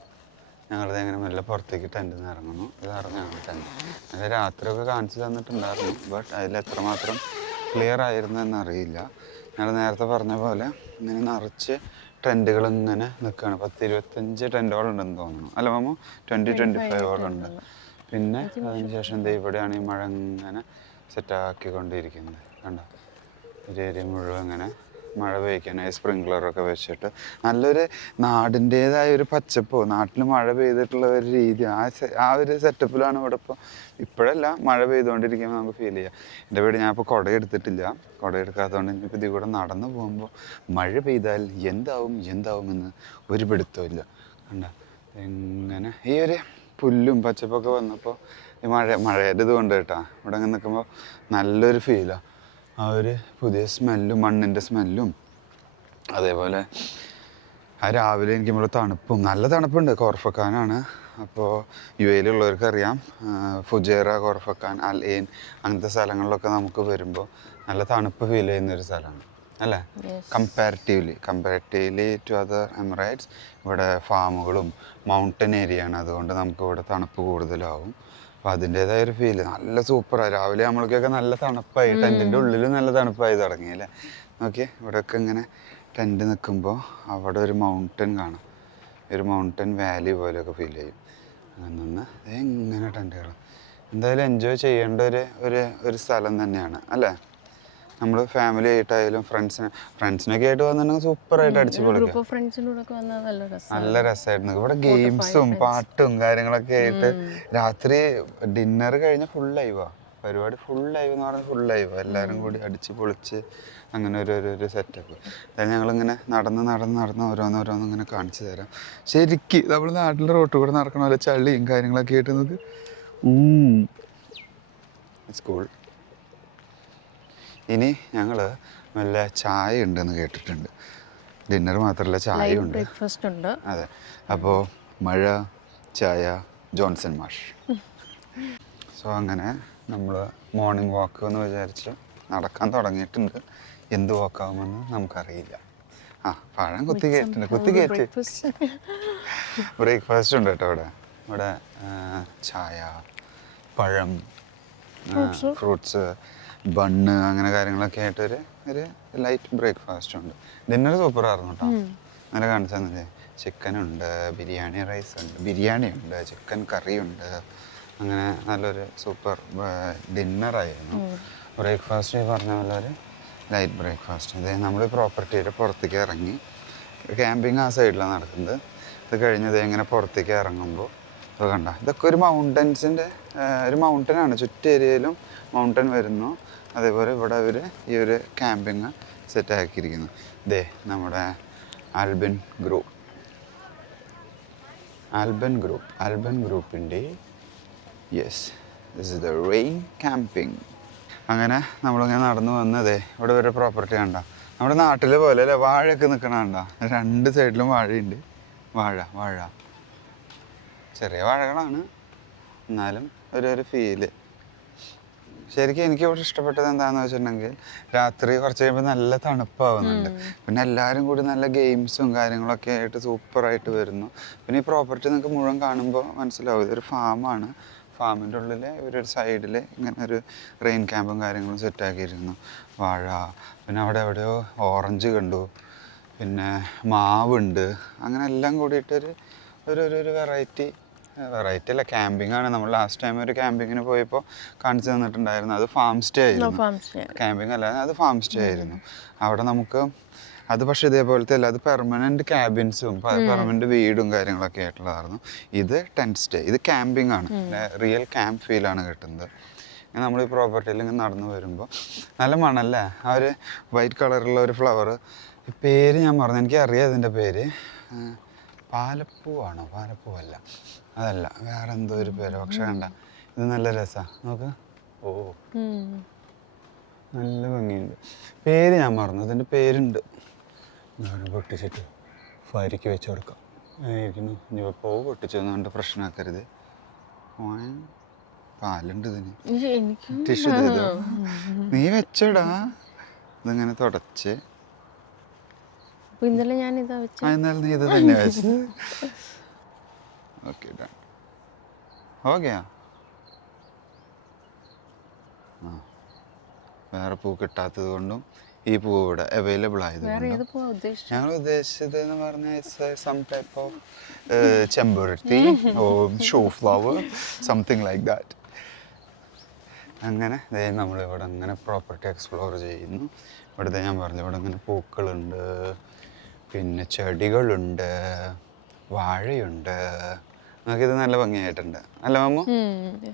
ഞങ്ങളിത് എങ്ങനെ മെല്ലെ പുറത്തേക്ക് ടെൻറ്റിൽ നിന്ന് ഇറങ്ങുന്നു. ഇതാണ് ഞങ്ങൾ ടെൻറ്റ്. അത് രാത്രിയൊക്കെ കാണിച്ചു തന്നിട്ടുണ്ടായിരുന്നു. ബട്ട് അതിൽ എത്രമാത്രം ക്ലിയർ ആയിരുന്നു എന്നറിയില്ല. ഞങ്ങൾ നേരത്തെ പറഞ്ഞ പോലെ ഇങ്ങനെ നിറച്ച് ടെൻറ്റുകൾ ഇങ്ങനെ നിൽക്കുകയാണ്. 10-25 ടെൻറ്റുകളുണ്ടെന്ന് തോന്നുന്നു. അല്ല മാമ, 20-25 പിന്നെ അതിനുശേഷം ഇവിടെയാണ് ഈ മഴ ഇങ്ങനെ സെറ്റാക്കിക്കൊണ്ടിരിക്കുന്നത്. കണ്ടോ, ഒരു ഏരിയ മുഴുവൻ ഇങ്ങനെ മഴ പെയ്ക്കാനായി സ്പ്രിങ്ക്ലറൊക്കെ വെച്ചിട്ട് നല്ലൊരു നാടിൻ്റേതായ ഒരു പച്ചപ്പോ, നാട്ടിൽ മഴ പെയ്തിട്ടുള്ള ഒരു രീതി, ആ ഒരു സെറ്റപ്പിലാണ് ഇവിടെ ഇപ്പോൾ. ഇപ്പോഴല്ല, മഴ പെയ്തുകൊണ്ടിരിക്കുമ്പോൾ നമുക്ക് ഫീൽ ചെയ്യാം. എൻ്റെ വീട് ഞാനിപ്പോൾ കുട എടുക്കാത്തതുകൊണ്ട് ഇനിയിപ്പോൾ ഇതിൽ കൂടെ നടന്നു പോകുമ്പോൾ മഴ പെയ്താൽ എന്താവും എന്ന് ഒരു പിടുത്തമില്ല. കണ്ട എങ്ങനെ ഈ ഒരു പുല്ലും പച്ചപ്പൊക്കെ വന്നപ്പോൾ ഈ മഴയുടെ ഇത് കൊണ്ട് കേട്ടോ ഇവിടെ അങ്ങനെ നിൽക്കുമ്പോൾ നല്ലൊരു ഫീലാണ്. ആ ഒരു പുതിയ സ്മെല്ലും മണ്ണിൻ്റെ സ്മെല്ലും അതേപോലെ ആ രാവിലെ എനിക്കുമ്പോൾ തണുപ്പും നല്ല തണുപ്പുണ്ട്. കോർഫക്കാനാണ്. അപ്പോൾ യു എയിലുള്ളവർക്ക് അറിയാം, ഫുജേറ, കോർഫക്കാൻ, അൽ എയിൻ അങ്ങനത്തെ സ്ഥലങ്ങളിലൊക്കെ നമുക്ക് വരുമ്പോൾ നല്ല തണുപ്പ് ഫീൽ ചെയ്യുന്നൊരു സ്ഥലമാണ് അല്ലേ? കമ്പാരിറ്റീവ്ലി ടു അതർ എമിറേറ്റ്സ് ഇവിടെ ഫാമുകളും മൗണ്ടൻ ഏരിയ ആണ്. അതുകൊണ്ട് നമുക്ക് ഇവിടെ തണുപ്പ് കൂടുതലാവും. അപ്പോൾ അതിൻ്റേതായ ഒരു ഫീല് നല്ല സൂപ്പറാണ്. രാവിലെ നമ്മൾക്കൊക്കെ നല്ല തണുപ്പായി, ടെൻറ്റിൻ്റെ ഉള്ളിൽ നല്ല തണുപ്പായി തുടങ്ങിയല്ലേ. ഓക്കെ, ഇവിടെയൊക്കെ ഇങ്ങനെ ടെൻറ്റ് നിൽക്കുമ്പോൾ അവിടെ ഒരു മൗണ്ടൻ കാണാം, ഒരു മൗണ്ടൻ വാലി പോലെയൊക്കെ ഫീൽ ചെയ്യും. അങ്ങനെ എങ്ങനെ ടെൻറ്റുകൾ എന്തായാലും എൻജോയ് ചെയ്യേണ്ട ഒരു സ്ഥലം തന്നെയാണ് അല്ലേ? നമ്മൾ ഫാമിലി ആയിട്ടായാലും ഫ്രണ്ട്സിനൊക്കെ ആയിട്ട് വന്നിട്ടുണ്ടെങ്കിൽ സൂപ്പറായിട്ട് അടിച്ചു പൊളിക്കാം. നല്ല രസമായിരുന്നു. ഇവിടെ ഗെയിംസും പാട്ടും കാര്യങ്ങളൊക്കെ ആയിട്ട് രാത്രി ഡിന്നർ കഴിഞ്ഞ് ഫുൾ ലൈവാ പരിപാടി. ഫുൾ ലൈവ് എന്ന് പറഞ്ഞാൽ ഫുൾ ലൈവ്, എല്ലാവരും കൂടി അടിച്ച് പൊളിച്ച് അങ്ങനെ ഒരു സെറ്റപ്പ്. അതായത് ഞങ്ങളിങ്ങനെ നടന്ന് ഓരോന്നോരോന്ന് ഇങ്ങനെ കാണിച്ചു തരാം. ശരിക്കും നമ്മൾ നാട്ടിലെ റോട്ടിൽ കൂടെ നടക്കണ പോലെ ചളിയും കാര്യങ്ങളൊക്കെ ആയിട്ട് നമുക്ക് സ്കൂൾ. ഇനി ഞങ്ങൾ നല്ല ചായ ഉണ്ടെന്ന് കേട്ടിട്ടുണ്ട്. ഡിന്നർ മാത്രമല്ല ചായ ഉണ്ട്, ബ്രേക്ക്ഫാസ്റ്റ് ഉണ്ട്. അതെ. അപ്പോൾ മഴ, ചായ, ജോൺസൺ മാഷ്. സോ അങ്ങനെ നമ്മൾ മോർണിംഗ് വാക്ക് എന്ന് വിചാരിച്ച് നടക്കാൻ തുടങ്ങിയിട്ടുണ്ട്. എന്ത് വാക്കാവുമെന്ന് നമുക്കറിയില്ല. പഴം കുത്തി കയറ്റി ബ്രേക്ക്ഫാസ്റ്റ് ഉണ്ട് കേട്ടോ ഇവിടെ ചായ, പഴം, ഫ്രൂട്ട്സ്, ബണ്ണ് അങ്ങനെ കാര്യങ്ങളൊക്കെ ആയിട്ടൊരു ലൈറ്റ് ബ്രേക്ക്ഫാസ്റ്റ് ഉണ്ട്. ഡിന്നർ സൂപ്പറായിരുന്നു കേട്ടോ. അങ്ങനെ കാണിച്ചു തന്നില്ലേ, ചിക്കനുണ്ട്, ബിരിയാണി റൈസ് ഉണ്ട്, ബിരിയാണി ഉണ്ട്, ചിക്കൻ കറി ഉണ്ട്. അങ്ങനെ നല്ലൊരു സൂപ്പർ ഡിന്നറായിരുന്നു. ബ്രേക്ക്ഫാസ്റ്റ് പറഞ്ഞ പോലെ ഒരു ലൈറ്റ് ബ്രേക്ക്ഫാസ്റ്റ്. ഇത് നമ്മൾ പ്രോപ്പർട്ടിയുടെ പുറത്തേക്ക് ഇറങ്ങി, ക്യാമ്പിങ് ആ സൈഡിലാണ് നടക്കുന്നത്. ഇത് കഴിഞ്ഞത് ഇങ്ങനെ പുറത്തേക്ക് ഇറങ്ങുമ്പോൾ ഇത് കണ്ട, ഇതൊക്കെ ഒരു മൗണ്ടൻസിൻ്റെ ഒരു മൗണ്ടനാണ്. ചുറ്റേരിയയിലും മൗണ്ടൻ വരുന്നു. അതേപോലെ ഇവിടെ അവർ ഈ ഒരു ക്യാമ്പിങ് സെറ്റാക്കിയിരിക്കുന്നു. ഇതേ നമ്മുടെ ആൽബൻ ഗ്രൂപ്പിൻ്റെ yes, this is the rain camping. അങ്ങനെ നമ്മളിങ്ങനെ നടന്നു വന്നതേ ഇവിടെ ഒരു പ്രോപ്പർട്ടി കണ്ട, നമ്മുടെ നാട്ടിലെ പോലെ അല്ലേ, വാഴയൊക്കെ നിൽക്കണ കണ്ട. രണ്ട് സൈഡിലും വാഴയുണ്ട്. വാഴ ചെറിയ വാഴകളാണ്, എന്നാലും ഒരു ഫീല്. ശരിക്കും എനിക്ക് ഇവിടെ ഇഷ്ടപ്പെട്ടത് എന്താണെന്ന് വെച്ചിട്ടുണ്ടെങ്കിൽ രാത്രി കുറച്ച് കഴിയുമ്പോൾ നല്ല തണുപ്പാവുന്നുണ്ട്. പിന്നെ എല്ലാവരും കൂടി നല്ല ഗെയിംസും കാര്യങ്ങളൊക്കെ ആയിട്ട് സൂപ്പറായിട്ട് വരുന്നു. പിന്നെ ഈ പ്രോപ്പർട്ടി നിങ്ങൾക്ക് മുഴുവൻ കാണുമ്പോൾ മനസ്സിലാവും ഇതൊരു ഫാമാണ്. ഫാമിൻ്റെ ഉള്ളിൽ ഇവരൊരു സൈഡിൽ ഇങ്ങനെ ഒരു റെയിൻ ക്യാമ്പും കാര്യങ്ങളും സെറ്റാക്കിയിരുന്നു. വാഴ, പിന്നെ അവിടെ എവിടെയോ ഓറഞ്ച് കണ്ടു, പിന്നെ മാവുണ്ട്. അങ്ങനെ എല്ലാം കൂടിയിട്ടൊരു വെറൈറ്റി അല്ല, ക്യാമ്പിംഗ് ആണ്. നമ്മൾ ലാസ്റ്റ് ടൈം ഒരു ക്യാമ്പിങ്ങിന് പോയപ്പോൾ കാണിച്ചു തന്നിട്ടുണ്ടായിരുന്നു. അത് ഫാം സ്റ്റേ ആയിരുന്നു, ക്യാമ്പിംഗ് അല്ല, അത് ഫാം സ്റ്റേ ആയിരുന്നു. അവിടെ നമുക്ക് അത് പക്ഷേ ഇതേപോലത്തെ അല്ല, അത് പെർമനൻറ്റ് ക്യാബിൻസും പെർമനൻറ്റ് വീടും കാര്യങ്ങളൊക്കെ ആയിട്ടുള്ളതായിരുന്നു. ഇത് ടെൻറ്റ് സ്റ്റേ, ഇത് ക്യാമ്പിംഗ് ആണ്, റിയൽ ക്യാമ്പ് ഫീലാണ് കിട്ടുന്നത്. നമ്മൾ ഈ പ്രോപ്പർട്ടിയിൽ ഇങ്ങനെ നടന്നു വരുമ്പോൾ നല്ല മണല്ലേ, ആ ഒരു വൈറ്റ് കളറുള്ള ഒരു ഫ്ലവർ. പേര് ഞാൻ പറഞ്ഞു, എനിക്കറിയാം ഇതിൻ്റെ പേര്. പാലപ്പൂവാണോ? പാലപ്പൂവല്ല, അതല്ല, വേറെ എന്തോ ഒരു പേര്. പക്ഷെ കണ്ട, ഇത് നല്ല രസമാണ്. നോക്ക്, നല്ല ഭംഗിയുണ്ട്. പേര് ഞാൻ മറന്നു, ഇതിൻ്റെ പേരുണ്ട്. പൊട്ടിച്ചിട്ട് ഫരിക്ക് വെച്ച് കൊടുക്കാം ആയിരിക്കുന്നു. ഇനി പൂ പൊട്ടിച്ചൊന്നുകൊണ്ട് പ്രശ്നമാക്കരുത്. പാലുണ്ട് ഇതിന്, ടിഷ്യൂ ചെയ്തോ, നീ വെച്ചടാ. ഇതിങ്ങനെ തുടച്ച് ഇന്നലെ ഞാൻ ഇതാ വെച്ചു, എന്നാലും നീ ഇത് തന്നെ വെച്ച്. Okay, done. ഓക്കെയാ. വേറെ പൂ കിട്ടാത്തത് കൊണ്ടും ഈ പൂ ഇവിടെ അവൈലബിൾ ആയതുകൊണ്ടും ഞങ്ങൾ ഉദ്ദേശിച്ചത് എന്ന് പറഞ്ഞാൽ സം ടൈപ്പ് ഓഫ് ചെമ്പരത്തി or shoe flower, something like that. അങ്ങനെ നമ്മളിവിടെ അങ്ങനെ പ്രോപ്പർട്ടി എക്സ്പ്ലോർ ചെയ്യുന്നു. ഇവിടുത്തെ ഞാൻ പറഞ്ഞു, ഇവിടെ അങ്ങനെ പൂക്കളുണ്ട്, പിന്നെ ചെടികളുണ്ട്, വാഴയുണ്ട്. നമുക്കിത് നല്ല ഭംഗിയായിട്ടുണ്ട് അല്ല മാമു?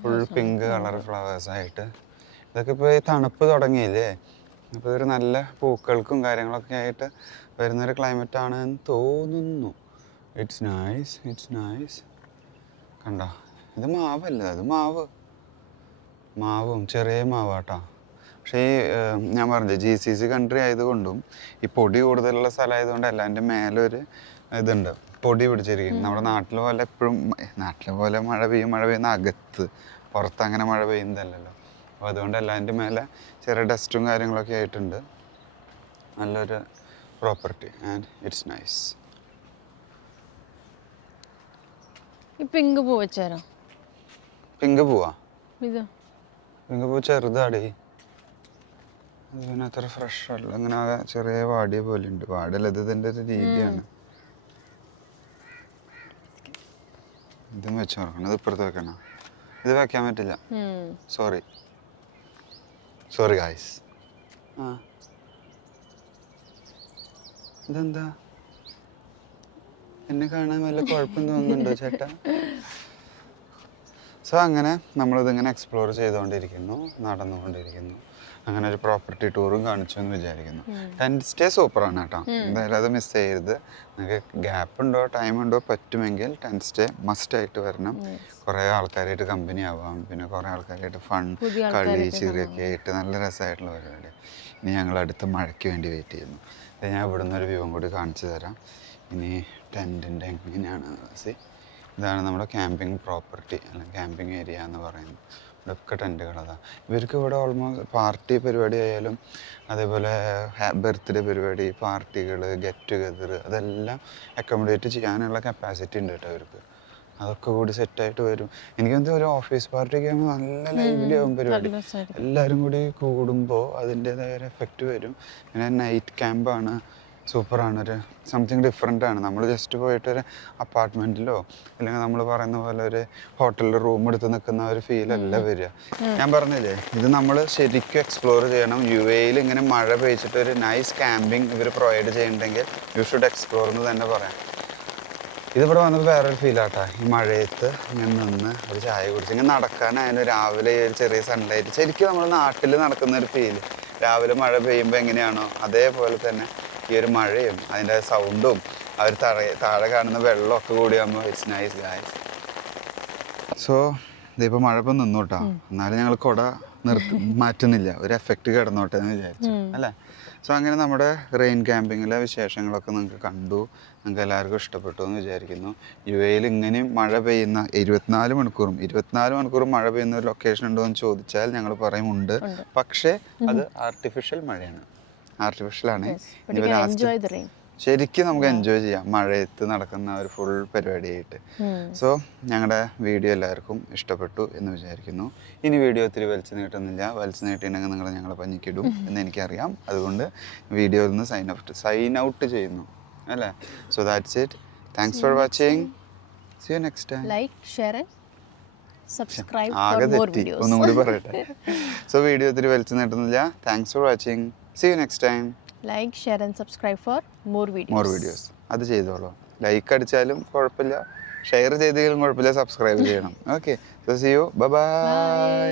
ഫുൾ പിങ്ക് കളർ ഫ്ലവേഴ്സായിട്ട്. ഇതൊക്കെ ഇപ്പോൾ ഈ തണുപ്പ് തുടങ്ങിയില്ലേ, അപ്പോൾ ഇതൊരു നല്ല പൂക്കൾക്കും കാര്യങ്ങളൊക്കെ ആയിട്ട് വരുന്നൊരു ക്ലൈമറ്റാണ് എന്ന് തോന്നുന്നു. ഇറ്റ്സ് നൈസ് കണ്ടോ, ഇത് മാവല്ല, അത് മാവും ചെറിയ മാവാട്ടാ. പക്ഷേ ഈ ഞാൻ പറഞ്ഞത് GCC കൺട്രി ആയതുകൊണ്ടും ഈ പൊടി കൂടുതലുള്ള സ്ഥലമായതുകൊണ്ട് എല്ലാൻ്റെ മേലെ ഒരു ഇതുണ്ട്, പൊടി പിടിച്ചിരിക്കും. നമ്മുടെ നാട്ടിലെ പോലെ എപ്പോഴും നാട്ടിലെ പോലെ മഴ പെയ്യുന്ന അകത്ത്, പുറത്ത് അങ്ങനെ മഴ പെയ്യുന്നതല്ലല്ലോ. അപ്പോൾ അതുകൊണ്ട് എല്ലാൻ്റെ മേലെ ചെറിയ ഡസ്റ്റും കാര്യങ്ങളൊക്കെ ആയിട്ടുണ്ട്. നല്ലൊരു പ്രോപ്പർട്ടി ആൻഡ് ഇറ്റ്സ് നൈസ്. ഈ പിങ്ക് പൂ വെച്ചാരോ? പിങ്ക് പൂവാ? ഇത് പിങ്ക് പൂ ചെറുതാടി, അത് പിന്നെ അത്ര ഫ്രഷ് അല്ല, അങ്ങനെ ആകെ ചെറിയ വാടിയ പോലെ ഉണ്ട്. വാടല്ല, ഇത് ഇതിൻ്റെ ഒരു രീതിയാണ്. ഇതും വെച്ച് നോക്കണം, ഇത് ഇപ്പുറത്ത് വെക്കണം. ഇത് വെക്കാൻ പറ്റില്ല, സോറി ഗായ്സ്. ആ ഇതെന്താ, എന്നെ കാണാൻ വല്ല കുഴപ്പം തോന്നുന്നുണ്ടോ ചേട്ടാ? സോ അങ്ങനെ നമ്മളിതിങ്ങനെ എക്സ്പ്ലോർ ചെയ്തുകൊണ്ടിരിക്കുന്നു, നടന്നുകൊണ്ടിരിക്കുന്നു. അങ്ങനെ ഒരു പ്രോപ്പർട്ടി ടൂറും കാണിച്ചു എന്ന് വിചാരിക്കുന്നു. ടെൻറ്റ് സ്റ്റേ സൂപ്പറാണ് കേട്ടോ, എന്തായാലും അത് മിസ് ചെയ്യരുത്. നിങ്ങൾക്ക് ഗ്യാപ്പ് ഉണ്ടോ, ടൈം ഉണ്ടോ, പറ്റുമെങ്കിൽ ടെൻറ്റ് സ്റ്റേ മസ്റ്റായിട്ട് വരണം. കുറേ ആൾക്കാരായിട്ട് കമ്പനി ആവാം, പിന്നെ കുറേ ആൾക്കാരായിട്ട് ഫൺ, കളി, ചിരിയൊക്കെ ആയിട്ട് നല്ല രസമായിട്ടുള്ള പരിപാടി. ഇനി ഞങ്ങൾ അടുത്ത മഴയ്ക്ക് വേണ്ടി വെയിറ്റ് ചെയ്യുന്നു. ഞാൻ ഇവിടെ നിന്നൊരു വ്യൂവും കൂടി കാണിച്ചു തരാം. ഇനി ടെൻറ്റിൻ്റെ എങ്ങനെയാണ് ഇതാണ് നമ്മുടെ ക്യാമ്പിംഗ് പ്രോപ്പർട്ടി, അല്ലെങ്കിൽ ക്യാമ്പിംഗ് ഏരിയ എന്ന് പറയുന്നത്. ഇവിടെയൊക്കെ ടെൻറ്റുകളതാണ്. ഇവർക്ക് ഇവിടെ ഓൾമോസ്റ്റ് പാർട്ടി പരിപാടി ആയാലും അതേപോലെ ബർത്ത്ഡേ പരിപാടി, പാർട്ടികൾ, ഗെറ്റ് ടുഗദർ, അതെല്ലാം അക്കോമഡേറ്റ് ചെയ്യാനുള്ള കപ്പാസിറ്റി ഉണ്ട് കേട്ടോ ഇവർക്ക്. അതൊക്കെ കൂടി സെറ്റായിട്ട് വരും. എനിക്കെന്താ ഒരു ഓഫീസ് പാർട്ടിയൊക്കെ ആകുമ്പോൾ നല്ല ലൈവ്ലി ആകും പരിപാടി. എല്ലാവരും കൂടി കൂടുമ്പോൾ അതിൻ്റേതായ ഒരു എഫക്റ്റ് വരും. പിന്നെ നൈറ്റ് ക്യാമ്പാണ്, സൂപ്പറാണ്, ഒരു സംതിങ് ഡിഫറെൻ്റ് ആണ്. നമ്മൾ ജസ്റ്റ് പോയിട്ടൊരു അപ്പാർട്ട്മെൻറ്റിലോ അല്ലെങ്കിൽ നമ്മൾ പറയുന്ന പോലെ ഒരു ഹോട്ടലിൽ റൂം എടുത്ത് നിൽക്കുന്ന ഒരു ഫീലല്ല വരിക. ഞാൻ പറഞ്ഞില്ലേ, ഇത് നമ്മൾ ശരിക്കും എക്സ്പ്ലോർ ചെയ്യണം. UAE ഇങ്ങനെ മഴ പെയ്ച്ചിട്ട് ഒരു നൈസ് ക്യാമ്പിംഗ് ഇവർ പ്രൊവൈഡ് ചെയ്യുന്നുണ്ടെങ്കിൽ യു ഷുഡ് എക്സ്പ്ലോർ എന്ന് തന്നെ പറയാം. ഇതിവിടെ വന്നപ്പോൾ വേറൊരു ഫീലാട്ടാ. ഈ മഴയത്ത് ഇങ്ങനെ നിന്ന് ഒരു ചായ കുടിച്ച് ഇങ്ങനെ നടക്കാനായാലും രാവിലെ ഒരു ചെറിയ സൺലൈറ്റ്, ശരിക്കും നമ്മൾ നാട്ടിൽ നടക്കുന്ന ഒരു ഫീല്. രാവിലെ മഴ പെയ്യുമ്പോൾ എങ്ങനെയാണോ അതേപോലെ തന്നെ ഈ ഒരു മഴയും അതിൻ്റെ സൗണ്ടും അവർ താഴെ കാണുന്ന വെള്ളമൊക്കെ കൂടിയാകുമ്പോൾ ഇറ്റ്സ് നൈസ് ഗായ്സ്. സോ ഇതിപ്പോൾ മഴ ഇപ്പം നിന്നു കേട്ടോ, എന്നാലും ഞങ്ങൾ കുട മാറ്റുന്നില്ല, ഒരു എഫക്റ്റ് കിടന്നോട്ടെ എന്ന് വിചാരിച്ചു അല്ലേ. സോ അങ്ങനെ നമ്മുടെ റെയിൻ ക്യാമ്പിങ്ങിലെ വിശേഷങ്ങളൊക്കെ നിങ്ങൾക്ക് കണ്ടു, നിങ്ങൾക്ക് എല്ലാവർക്കും ഇഷ്ടപ്പെട്ടു എന്ന് വിചാരിക്കുന്നു. UAE ഇങ്ങനെയും മഴ പെയ്യുന്ന 24 മണിക്കൂറും മഴ പെയ്യുന്ന ഒരു ലൊക്കേഷൻ ഉണ്ടോ എന്ന് ചോദിച്ചാൽ ഞങ്ങൾ പറയും ഉണ്ട്. പക്ഷേ അത് ആർട്ടിഫിഷ്യൽ മഴയാണ്, ആർട്ടിഫിഷ്യലാണ്. ശരിക്കും നമുക്ക് എൻജോയ് ചെയ്യാം മഴയത്ത് നടക്കുന്ന ഒരു ഫുൾ പരിപാടിയായിട്ട്. സോ ഞങ്ങളുടെ വീഡിയോ എല്ലാവർക്കും ഇഷ്ടപ്പെട്ടു എന്ന് വിചാരിക്കുന്നു. ഇനി വീഡിയോ ഒത്തിരി വലിച്ചു നീട്ടുന്നില്ല, വലിച്ചു നീട്ടിയിട്ടുണ്ടെങ്കിൽ നിങ്ങൾ ഞങ്ങളെ പഞ്ഞിക്കിടും എന്ന് എനിക്കറിയാം. അതുകൊണ്ട് വീഡിയോയിൽ നിന്ന് സൈൻ ഔട്ട് ചെയ്യുന്നു അല്ലേ. So that's it. Thanks for watching. See you next time. Like, share and subscribe. ആകെ തെറ്റി, ഒന്നും കൂടി പറയട്ടെ. സോ വീഡിയോ ഒത്തിരി വലിച്ചു നീട്ടുന്നില്ല. Thanks for watching. See you next time. Like, share and subscribe for more videos. അത് ചെയ്തോളൂ. ലൈക്ക് അടിച്ചാലും കുഴപ്പമില്ല, ഷെയർ ചെയ്തെങ്കിലും കുഴപ്പമില്ല, സബ്സ്ക്രൈബ് ചെയ്യണം. Okay, so see you, bye by.